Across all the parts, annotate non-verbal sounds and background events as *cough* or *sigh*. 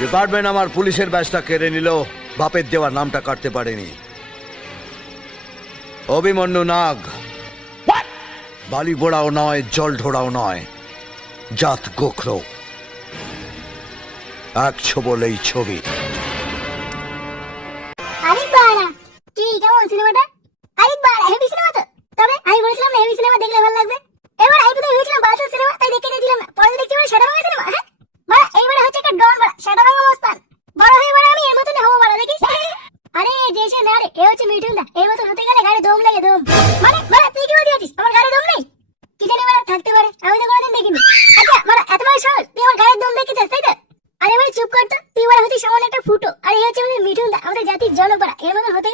Department আমার পুলিশের ব্যাচটা কেড়ে নিল বাপের দেওয়ার নামটা কাটতে পারেনি। অভিমন্যু নাগ। বালি বোড়াও নয় জল ঢোড়াও নয় জাত গোখরো। এক ছবলেই ছবি। আরে বাড়া কি কেমন সিনেমাটা? আরে বাড়া হেভি সিনেমা তো। তবে আমি বলেছিলাম হেভি সিনেমা দেখলে ভালো লাগবে। এবার আমি তো ভেবেছিলাম বাসল সিনেমা তাই দেখে গেছিলাম পরে দেখছি সেটা ভাঙা সিনেমা হ্যাঁ? বাড়া এইবারে হচ্ছে একটা ডন বাড়া সেটা ভাঙা মস্তান বড় হয়ে বাড়া আমি এর মতন হব বাড়া দেখিস? আরে, যে সে না রে, এ হচ্ছে মিঠুন দা। এর মতন হতে গেলে গাড়ি দম লাগে দম মানে বাড়া তুই কি বলতে আমার গাড়ি দম নেই? কি জানি বাড়া থাকতে পারে, আমি তো কোনোদিন দেখিনি। আচ্ছা বাড়া এত বড় শহর, তুই আমার গাড়ির দম দেখেছিস তাই তো? আরে ভাই চুপ কর তো, তুই বলে হচ্ছে সামান্য একটা ফুটো। আর এই হচ্ছে আমাদের মিঠুন দা, আমাদের জাতির জনপড়া এর মতন হতে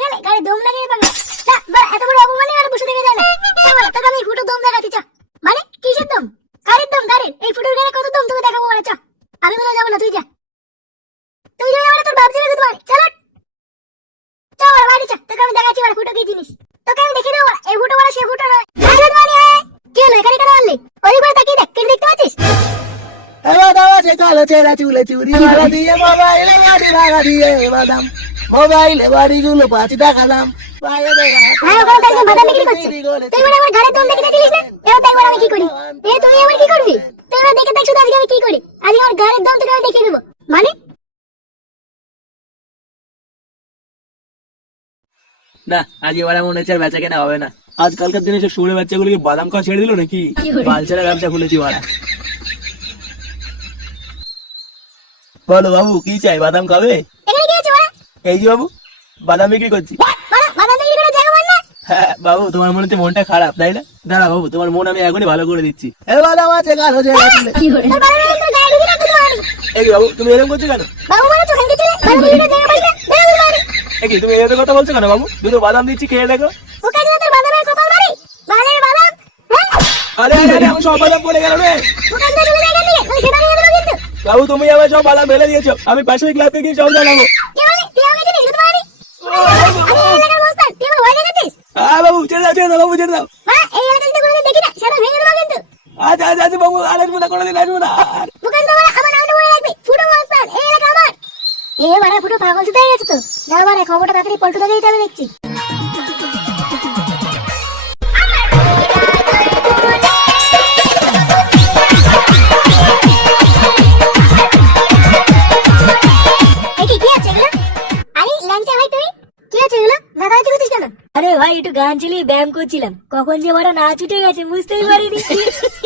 জিনিস তোকে আমি দেবো বলা এই ফুটো বলা সে ফুটো নয়। কি হলো এখানে কেন আনলি? ওই করে তাকিয়ে দেখ কেন দেখতে পাচ্ছিস? কালো চেরা চুলে চুরি মারা দিয়ে মোবাইলে বাড়ি ভাড়া দিয়ে বাদাম। মোবাইলে বাড়িগুলো পাঁচ পায়ে দেওয়া হ্যাঁ না আজ এবার মনে হচ্ছে আর বেচা কেনা হবে না। আজকালকার দিনে সব শুনে বাচ্চাগুলোকে বাদাম খাওয়া ছেড়ে দিল নাকি? বালছেরা ব্যবসা খুলেছি ওরা বলো বাবু কি চাই? বাদাম খাবে? হচ্ছে এই যে বাবু বাদাম বিক্রি করছি। হ্যাঁ বাবু তোমার মনে হচ্ছে মনটা খারাপ তাই না? দাঁড়া বাবু তোমার মন আমি এখনই ভালো করে দিচ্ছি। এ বাদাম আছে রাখতে পারি এই বাবু তুমি এরকম করছ কেন? বাবু মানে চোখ হেঁকে কি তুমি এরকম কথা বলছো কেন বাবু? দুটো বাদাম দিচ্ছি খেয়ে দেখো। ওকে যদি তোর বাদামের কপাল মারি। বালের বাদাম হ্যাঁ? আরে আরে আরে আমার সব বাদাম পড়ে গেল রে। ওখান থেকে চলে যায় এখান থেকে সেটা নিয়ে দেবো কিন্তু। বাবু তুমি আমার সব বাদাম ফেলে দিয়েছ। আমি পাশের ক্লাবকে গিয়ে সব জানাব। কি বলি? তুই আমাকে চিনিস? শুধু মারি হ্যাঁ বাবু ছেড়ে দাও ছেড়ে দাও বাবু ছেড়ে দাও। মা এই এলাকাতে কোনোদিন দেখি না সেটা ভেঙে দেবো কিন্তু। আচ্ছা আচ্ছা আচ্ছা বাবু আর আসব না কোনোদিন আসব না আর। বুকান তো আমার নামটা মনে রাখবি ফুটো মস্তান এই এলাকা আমার এ বাড়া ফুটো পাগল হয়ে গেছে তো। না বাড়া খবরটা তাড়াতাড়ি পল্টু দাকে দিতে হবে দেখছি? আরে, ভাই একটু গান চালিয়ে ব্যায়াম করছিলাম। কখন যে বড় নাচ উঠে গেছে বুঝতেই পারিনি।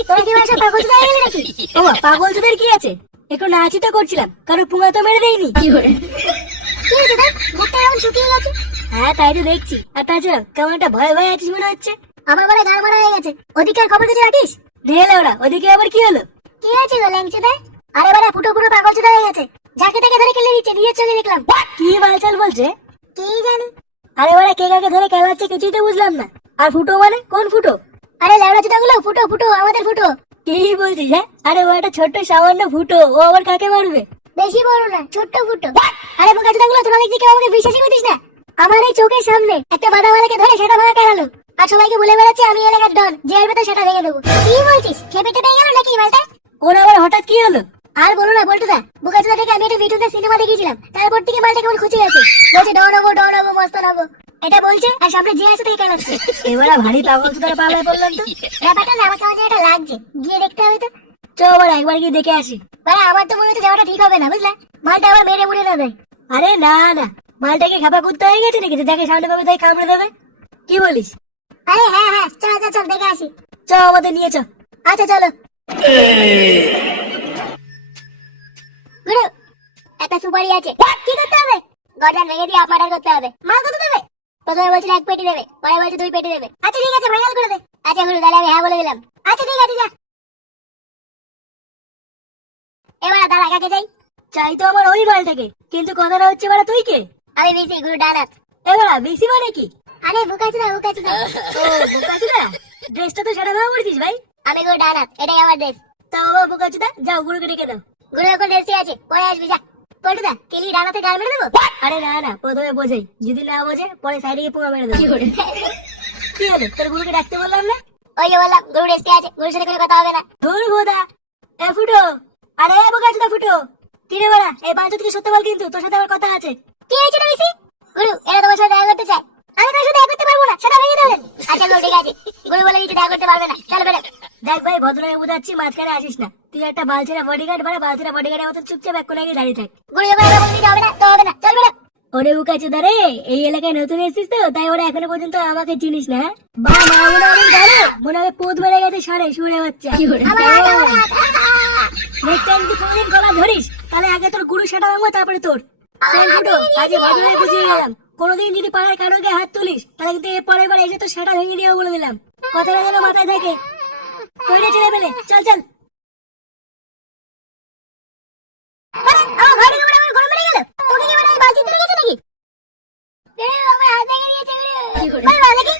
তোরা কি পাগল চুদা গেলি নাকি? ও পাগল তোদের কি আছে? একটু নাচই তো করছিলাম কারও পুঙা তো মেরে দেয়নি। কি হয়েছে তোর? মুখটা এমন শুকিয়ে গেছে। হ্যাঁ তাই তো দেখছি। আর তাছাড়া কেমন একটা ভয় ভয় আছিস মনে হচ্ছে? আমার বাড়ি গাড় মারা হয়ে গেছে। ওদিকের খবর কিছু রাখিস? ঢেলে ওরা ওদিকে আবার কি হলো? কি হয়েছে গো ল্যাংচুদা আরে বাড়া ফুটো ফুটো পাগল চুদা হয়ে গেছে। যাকে তাকে ধরে কেলে দিচ্ছে নিজের চোখে দেখলাম। কি মালচাল বলছে? কি জানি? আরে ওরা কে কাকে ধরে খেলাচ্ছে কিছুই তো বুঝলাম না। আর ফুটো মানে? কোন ফুটো? আরে লেবড়া চুদা গুলো ফুটো ফুটো আমাদের ফুটো। কি বলছিস হ্যাঁ? আরে ও একটা ছোট্ট সামান্য ফুটো ও আবার কাকে মারবে? বেশি বড় না ছোট্ট ফুটো। আরে বোকা চুদা গুলো তোরা দেখছি কেউ আমাকে বিশ্বাসই করিস না? আমার এই চোখের সামনে একটা বাদামালাকে ধরে সেটা ভাঙা কেনালো আর সবাইকে বলে বেড়াচ্ছে আমি এলাকার ডন যে আসবে তো সেটা ভেঙে দেবো। কি বলছিস খেপেটা পেয়ে গেল নাকি মালটা? ওর আবার হঠাৎ কি হলো? আর বলো না, বলটুদা বুকাচুদা থেকে আমি একটা মিঠুনদের সিনেমা দেখেছিলাম তারপর থেকে মালটা কেমন খুঁজে গেছে বলছে ডন হব ডন হব মস্ত হব এটা বলছে, আর সামনে যে আছে থেকে কেনাচ্ছে এবার ভারী পাগল তোদের পাল্লায় পড়লাম তো। ব্যাপারটা না, আমার কেমন যেন লাগছে। গিয়ে দেখতে হবে তো। চ আবার একবার গিয়ে দেখে আসি। মানে আমার তো মনে হচ্ছে যাওয়াটা ঠিক হবে না, বুঝলা? মালটা আবার মেরে মুড়ে না দেয় আরে না না মালটাকে খাপা করতে হয়ে গেছে নাকি? যাকে সামনে পাবে তাই কামড়ে দেবে। কি বলিস? আরে হ্যাঁ হ্যাঁ চল চল চল, দেখে আসি। চ আমাদের নিয়ে চ আচ্ছা চলো। গুরু একটা সুপারি আছে। কি করতে হবে? গর্দান ভেঙে দিয়ে আপনার করতে হবে। মাল কত দেবে? প্রথমে বলছিল এক পেটি দেবে পরে বলছে দুই পেটি দেবে। আচ্ছা ঠিক আছে ফাইনাল করে দে। আচ্ছা গুরু তাহলে আমি হ্যাঁ বলে দিলাম। আচ্ছা ঠিক আছে যা। এবার দাঁড়া কাকে যাই। চাই তো আমার ওই মালটাকে কিন্তু কথাটা হচ্ছে বাড়া তুই কে? আমি বেশি গুরু ডানাত। এবার বেশি মানে কি? আরে বুকাচ্ছি না *laughs* ও বোকাচুদা? ড্রেসটা তো সেটা ভাবে পড়েছিস ভাই? আমি গুরু ডানাত এটাই আমার ড্রেস তা বাবা বোকাচুদা? যাও গুরুকে ডেকে দাও। গুরু এখন আছে পরে আসবি যা। পল্টুদা কেলি ডানাতে গাল মেরে দেবো? আরে না না প্রথমে বোঝাই যদি না বোঝে পরে সাইডে গিয়ে পোঙা মেরে দেবো। কি হলো তোর গুরুকে ডাকতে বললাম না? ওই যে বললাম গুরু আছে গুরুর সাথে কোনো কথা হবে না। ধুর বোদা এ ফুটো আরে বোকাচুদা ফুটো কিরে বাড়া এই বাঞ্চত থেকে সত্যি বল কিন্তু তোর সাথে আমার কথা আছে। কি হয়েছে রে বেশি গুরু এরা তোমার সাথে দেখা করতে চায়। আমি তোর সাথে দেখা করতে পারব না সেটা ভেঙে দেবেন আচ্ছা গুরু ঠিক আছে। গুরু বলে দিচ্ছে দেখা করতে পারবে না। চল বেরো দেখ ভাই ভদ্রভাবে বোঝাচ্ছি মাঝখানে আসিস না। তুই একটা বালছেরা বডিগার্ড বাড়া বালছেরা বডিগার্ডের মতো চুপচাপ এক গিয়ে দাঁড়িয়ে থাক। হবে না তো হবে না। চল বেরো ওরে এই এলাকায় নতুন এসেছিস তো তাই ওরা এখনও পর্যন্ত আমাকে চিনিস না হ্যাঁ? বা মা মনে মনে হবে পোদ মেরে গেছে সরে সুরে বাচ্চা। নেক্সট টাইম যদি কোনোদিন গলা ধরিস? তাহলে আগে তোর গুরু সেটা ভাঙবো তারপরে তোর। আজকে বুঝিয়ে গেলাম কোনোদিন যদি পাড়ার কারও গায়ে হাত তুলিস তাহলে কিন্তু এর পরের বার এসে তো সেটা ভেঙে দিয়ে বলে দিলাম। কথাটা যেন মাথায় থাকে। তৈরি ছেলে পেলে চল চল। আমার হাত ভেঙে